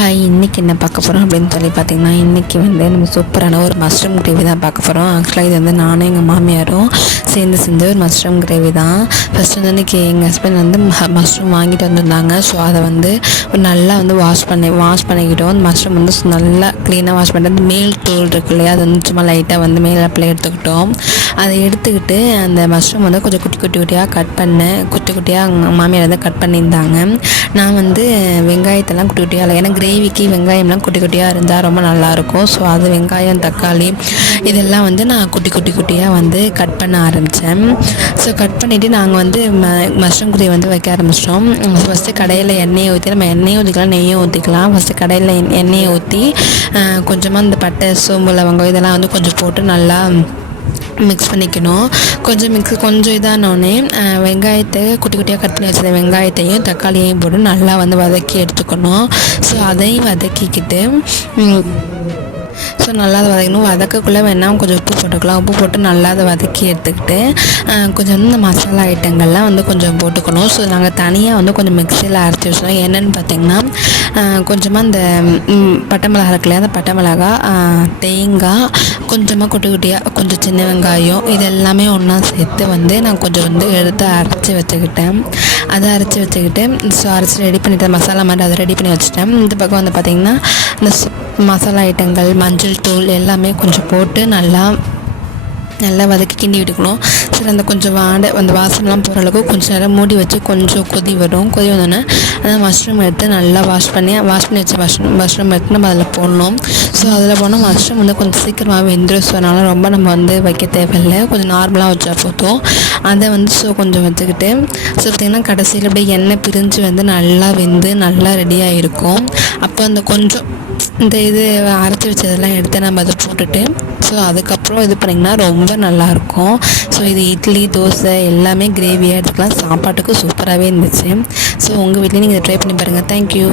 இன்றைக்கி என்ன பார்க்க போகிறோம் அப்படின்னு சொல்லி பார்த்திங்கன்னா, இன்றைக்கி வந்து நம்ம சூப்பரான ஒரு மஷ்ரூம் கிரேவி தான் பார்க்க போகிறோம். ஆக்சுவலாக இது வந்து நானும் எங்கள் மாமியாரும் சேர்ந்து செஞ்ச ஒரு மஷ்ரூம் கிரேவி தான். ஃபஸ்ட்டு வந்து இன்றைக்கி எங்கள் ஹஸ்பண்ட் வந்து மஷ்ரூம் வாங்கிட்டு வந்திருந்தாங்க. ஸோ அதை வந்து நல்லா வந்து வாஷ் பண்ணிக்கிட்டோம். அந்த மஷ்ரூம் வந்து நல்லா க்ளீனாக வாஷ் பண்ணிட்டு அந்த மேல் தோல் இருக்கு இல்லையா, அது வந்து சும்மா லைட்டாக வந்து மேலே எடுத்துக்கிட்டோம். அதை எடுத்துக்கிட்டு அந்த மஷ்ரூம் வந்து கொஞ்சம் குட்டி குட்டியாக கட் பண்ணேன். குட்டி குட்டியாக மாமியார் வந்து கட் பண்ணியிருந்தாங்க. நான் வந்து வெங்காயத்தெல்லாம் குட்டி குட்டியாக, ஏன்னா கிரேவிக்கு வெங்காயம்லாம் குட்டி குட்டியாக இருந்தால் ரொம்ப நல்லாயிருக்கும். ஸோ அது வெங்காயம், தக்காளி இதெல்லாம் வந்து நான் குட்டி குட்டியாக வந்து கட் பண்ண ஆரம்பித்தேன். ஸோ கட் பண்ணிவிட்டு நாங்கள் வந்து மஷ்ரூம் கிரேவி வந்து வைக்க ஆரம்பிச்சிட்டோம். ஃபஸ்ட்டு கடையில் எண்ணெயை ஊற்றி, நம்ம எண்ணெயும் ஊற்றிக்கலாம் நெய்யும் ஊற்றிக்கலாம். ஃபஸ்ட்டு கடையில் எண்ணெயை ஊற்றி கொஞ்சமாக இந்த பட்டை, சோம்பு, லவங்கம் இதெல்லாம் வந்து கொஞ்சம் போட்டு நல்லா மிக்ஸ் பண்ணிக்கணும். கொஞ்சம் இதானோடனே வெங்காயத்தை குட்டி குட்டியாக கட் பண்ணி வச்ச வெங்காயத்தையும் தக்காளியையும் போட்டு நல்லா வந்து வதக்கி எடுத்துக்கணும். ஸோ அதையும் வதக்கிக்கிட்டு நல்லா அதை வதக்கணும். வதக்கக்குள்ளே வேணால் கொஞ்சம் உப்பு போட்டுக்கலாம். உப்பு போட்டு நல்லா அதை வதக்கி எடுத்துக்கிட்டு கொஞ்சம் வந்து இந்த மசாலா ஐட்டங்கள்லாம் வந்து கொஞ்சம் போட்டுக்கணும். ஸோ நாங்கள் தனியாக வந்து கொஞ்சம் மிக்சியில் அரைச்சி வச்சோம். என்னென்னு பார்த்திங்கன்னா, கொஞ்சமாக இந்த பட்டை மிளகா இருக்குல்லையா, அந்த பட்டை மிளகா, தேங்காய், கொஞ்சமாக குட்டி குட்டியாக கொஞ்சம் சின்ன வெங்காயம், இது எல்லாமே ஒன்றா சேர்த்து வந்து நான் கொஞ்சம் வந்து எடுத்து அரைச்சி வச்சுக்கிட்டேன். அதை அரைச்சி வச்சுக்கிட்டு ஸோ அரைச்சி ரெடி பண்ணிவிட்டேன். மசாலா மாதிரி அதை ரெடி பண்ணி வச்சுட்டேன். இந்த பக்கம் வந்து பார்த்திங்கன்னா, இந்த மசாலா ஐட்டங்கள், மஞ்சள் தூள் எல்லாமே கொஞ்சம் போட்டு நல்லா வதக்கி கிண்டி விட்டுக்கணும். சரி, அந்த கொஞ்சம் அந்த வாசனைலாம் போகிற அளவுக்கு கொஞ்சம் நேரம் மூடி வச்சு கொஞ்சம் கொதி வந்தோடனே அந்த மஷ்ரூம் எடுத்து நல்லா வாஷ் பண்ணி வச்ச மஷ்ரூம் எடுத்து நம்ம அதில் போடணும். ஸோ அதில் போனால் மஷ்ரூம் வந்து கொஞ்சம் சீக்கிரமாக வெந்துடும். ஸோ அதனால் ரொம்ப நம்ம வந்து வைக்க தேவையில்லை, கொஞ்சம் நார்மலாக வச்சா போதும். அதை வந்து கொஞ்சம் வச்சுக்கிட்டு பார்த்திங்கன்னா கடைசியில் அப்படியே எண்ணெய் பிரிஞ்சு வந்து நல்லா வெந்து நல்லா ரெடியாக இருக்கும். அப்போ அந்த கொஞ்சம் இந்த இது அரைச்சி வச்சதெல்லாம் எடுத்து நம்ம அதை போட்டுட்டு அதுக்கப்புறம் இது பண்ணிங்கன்னா ரொம்ப நல்லாயிருக்கும். ஸோ இது இட்லி, தோசை எல்லாமே கிரேவியாக எடுத்துக்கலாம். சாப்பாட்டுக்கு சூப்பராகவே இருந்துச்சு. ஸோ உங்கள் வீட்லேயும் நீங்கள் இதை ட்ரை பண்ணி பாருங்கள். தேங்க்யூ.